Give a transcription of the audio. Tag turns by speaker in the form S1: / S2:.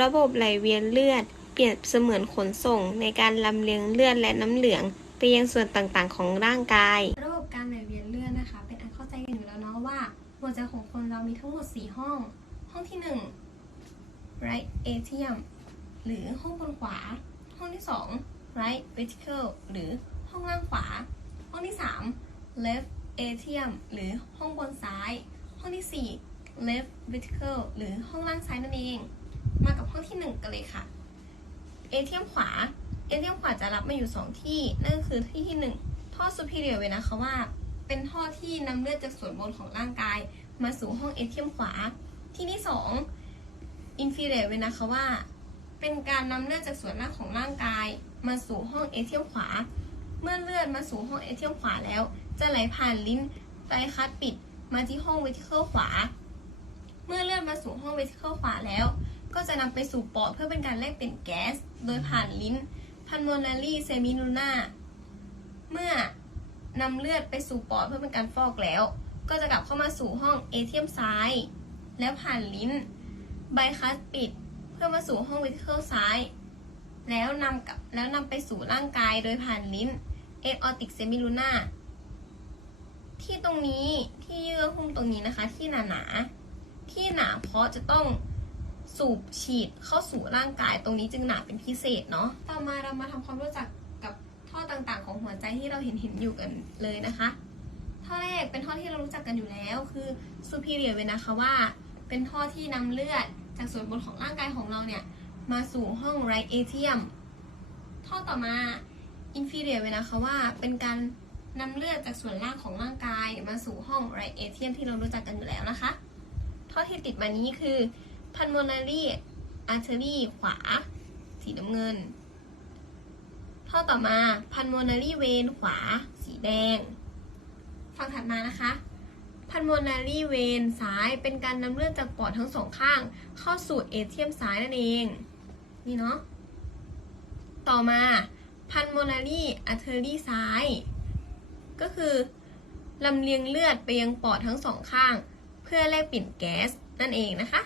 S1: ระบบไหลเวียนเลือด เปรียบเสมือนขนส่งในการลำเลียงเลือดและน้ำเหลือง ไปยังส่วนต่างๆ ของร่างกาย
S2: ระบบการไหลเวียนเลือดนะคะ เป็นอันเข้าใจกันอยู่แล้วเนาะว่าหัวใจของคนเรามีทั้งหมด 4 ห้อง ห้องที่ 1 right atrium หรือห้องบนขวา ห้องที่ 2 right ventricle หรือห้องล่างขวา ห้องที่ 3 left atrium หรือห้องบนซ้าย ห้องที่ 4 left ventricle หรือห้องล่างซ้ายนั่นเอง กับห้องกันเลยค่ะ เอเทียมขวา เอเทียมขวาจะรับมาอยู่ 2 ที่ นั่นก็คือที่ที่1ท่อ superior เวนะคะว่า เป็นท่อที่นำเลือดจากส่วนบนของร่างกาย มาสู่ห้องเอเทียมขวา ที่ที่ 2 inferior เวนะคะว่า เป็นการนำเลือดจากส่วนล่างของร่างกาย มาสู่ห้องเอเทียมขวา เมื่อเลือดมาสู่ห้องเอเทียมขวาแล้ว จะไหลผ่านลิ้นไตคัสปิด มาที่ห้องเวทิเคิลขวา เมื่อเลือดมาสู่ห้องเวทิเคิลขวาแล้ว ก็จะนำไปสู่ปอดเพื่อเป็นการแลกเปลี่ยนแก๊ส โดยผ่านลิ้น pulmonary semilunar เมื่อนำเลือดไปสู่ปอดเพื่อเป็นการฟอกแล้ว ก็จะกลับเข้ามาสู่ห้องเอเทียมซ้าย แล้วผ่านลิ้นไบคัสปิด เพื่อมาสู่ห้องวิทิเคิลซ้าย แล้วนำกับแล้วนำไปสู่ร่างกายโดยผ่านลิ้นเอออติกเซมิลูนาที่ตรงนี้ที่เยื่อหุ้มตรงนี้นะคะ ที่หนาๆที่หนาเพราะจะต้อง สูบฉีดเข้าสู่ร่างกายตรงนี้จึงหนาเป็นพิเศษเนาะต่อมาเรามาทำความรู้จักกับท่อต่างๆ ของหัวใจที่เราเห็นเห็นอยู่กันเลยนะคะ ท่อแรกเป็นท่อที่เรารู้จักกันอยู่แล้วคือ superior vena cava เป็นท่อที่นำเลือดจากส่วนบนของร่างกายของเราเนี่ยมาสู่ห้อง right atrium ท่อต่อมา inferior vena cava เป็นการนำเลือดจากส่วนล่างของร่างกายมาสู่ห้อง right atrium ที่เรารู้จักกันอยู่แล้วนะคะ ท่อที่ติดมานี้คือ pulmonary artery ขวา สีน้ำเงิน ท่อต่อมา pulmonary vein ขวา สีแดง ฝั่งถัดมานะคะ pulmonary vein ซ้ายเป็นการนำเลือดจากปอดทั้งสองข้าง เข้าสู่เอเทียมซ้ายนั่นเอง นี่เนาะ ต่อมา pulmonary artery ซ้าย ก็คือลำเลียงเลือดไปยังปอดทั้งสองข้าง เพื่อแลกเปลี่ยนแก๊สนั่นเองนะคะ